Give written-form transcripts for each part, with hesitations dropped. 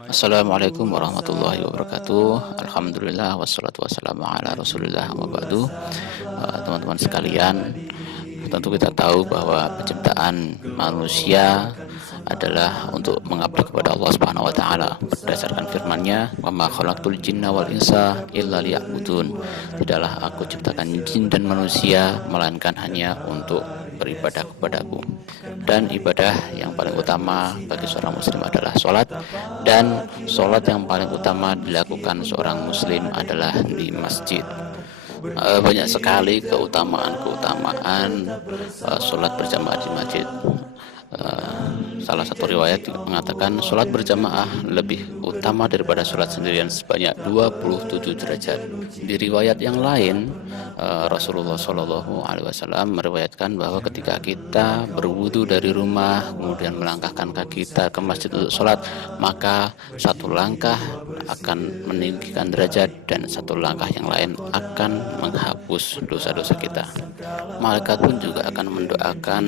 Assalamualaikum warahmatullahi wabarakatuh. Alhamdulillah wassalatu wassalamu ala Rasulillah wa ba'du. Teman-teman sekalian, tentu kita tahu bahwa penciptaan manusia adalah untuk mengabdi kepada Allah Subhanahu wa taala berdasarkan firman-Nya, "Wa ma khalaqtul jinna wal insa illa liya'budun." Tidaklah aku ciptakan jin dan manusia melainkan hanya untuk beribadah kepadaku. Dan ibadah yang paling utama bagi seorang muslim adalah sholat, dan sholat yang paling utama dilakukan seorang muslim adalah di masjid. Banyak sekali keutamaan sholat berjamaah di masjid. Salah satu riwayat mengatakan sholat berjamaah lebih utama daripada sholat sendirian sebanyak 27 derajat. Di riwayat yang lain, Rasulullah Shallallahu Alaihi Wasallam meriwayatkan bahwa ketika kita berwudu dari rumah kemudian melangkahkan kaki kita ke masjid untuk sholat, maka satu langkah akan meninggikan derajat dan satu langkah yang lain akan menghapus dosa-dosa kita. Malaikat pun juga akan mendoakan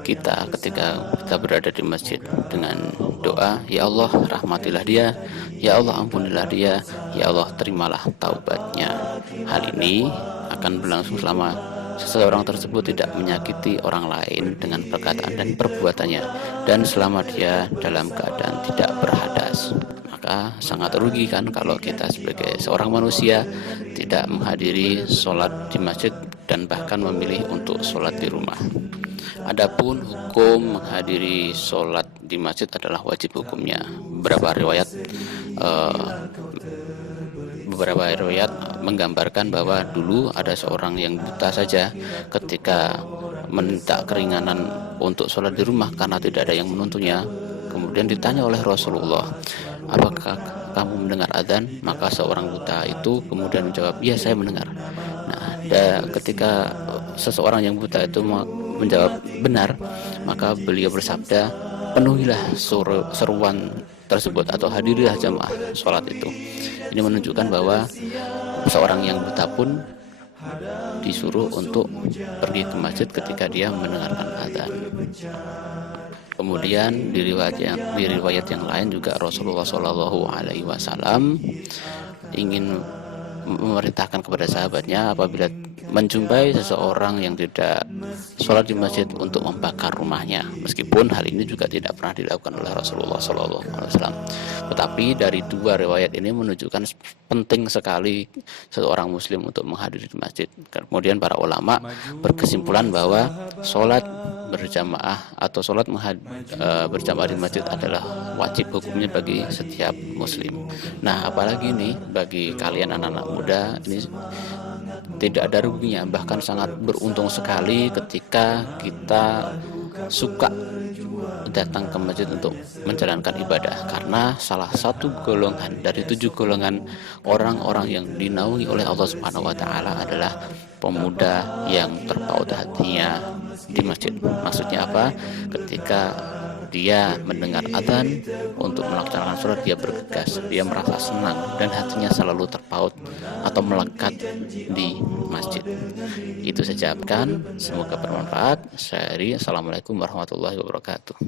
kita ketika kita berada di masjid dengan doa, "Ya Allah, rahmatilah dia, ya Allah, ampunilah dia, ya Allah, terimalah taubatnya." Hal ini akan berlangsung selama seseorang tersebut tidak menyakiti orang lain dengan perkataan dan perbuatannya, dan selama dia dalam keadaan tidak berhadas. Maka sangat rugi kan kalau kita sebagai seorang manusia tidak menghadiri sholat di masjid dan bahkan memilih untuk sholat di rumah. Adapun hukum menghadiri sholat di masjid adalah wajib hukumnya. Beberapa riwayat menggambarkan bahwa dulu ada seorang yang buta saja, ketika meminta keringanan untuk sholat di rumah karena tidak ada yang menuntunnya, kemudian ditanya oleh Rasulullah, "Apakah kamu mendengar adzan?" Maka seorang buta itu kemudian menjawab, "Ya, saya mendengar." Nah, ketika seseorang yang buta itu menjawab benar, maka beliau bersabda, "Penuhilah seruan tersebut atau hadirilah jamaah sholat itu." Ini menunjukkan bahwa seorang yang buta pun disuruh untuk pergi ke masjid ketika dia mendengarkan adzan. Kemudian di riwayat yang lain juga Rasulullah Shallallahu Alaihi Wasallam ingin memerintahkan kepada sahabatnya apabila menjumpai seseorang yang tidak sholat di masjid untuk membakar rumahnya, meskipun hal ini juga tidak pernah dilakukan oleh Rasulullah SAW. Tetapi dari dua riwayat ini menunjukkan penting sekali seorang muslim untuk menghadiri di masjid. Kemudian para ulama berkesimpulan bahwa sholat berjamaah atau sholat berjamaah di masjid adalah wajib hukumnya bagi setiap muslim. Nah, apalagi nih bagi kalian anak-anak muda, ini tidak ada ruginya, bahkan sangat beruntung sekali ketika kita suka datang ke masjid untuk menjalankan ibadah, karena salah satu golongan dari 7 golongan orang-orang yang dinaungi oleh Allah Subhanahu wa taala adalah pemuda yang terpaut hatinya di masjid. Maksudnya apa? Ketika dia mendengar adzan untuk melaksanakan sholat, dia bergegas, dia merasa senang dan hatinya selalu terpaut atau melekat di masjid. Itu saja kan, semoga bermanfaat. Assalamualaikum warahmatullahi wabarakatuh.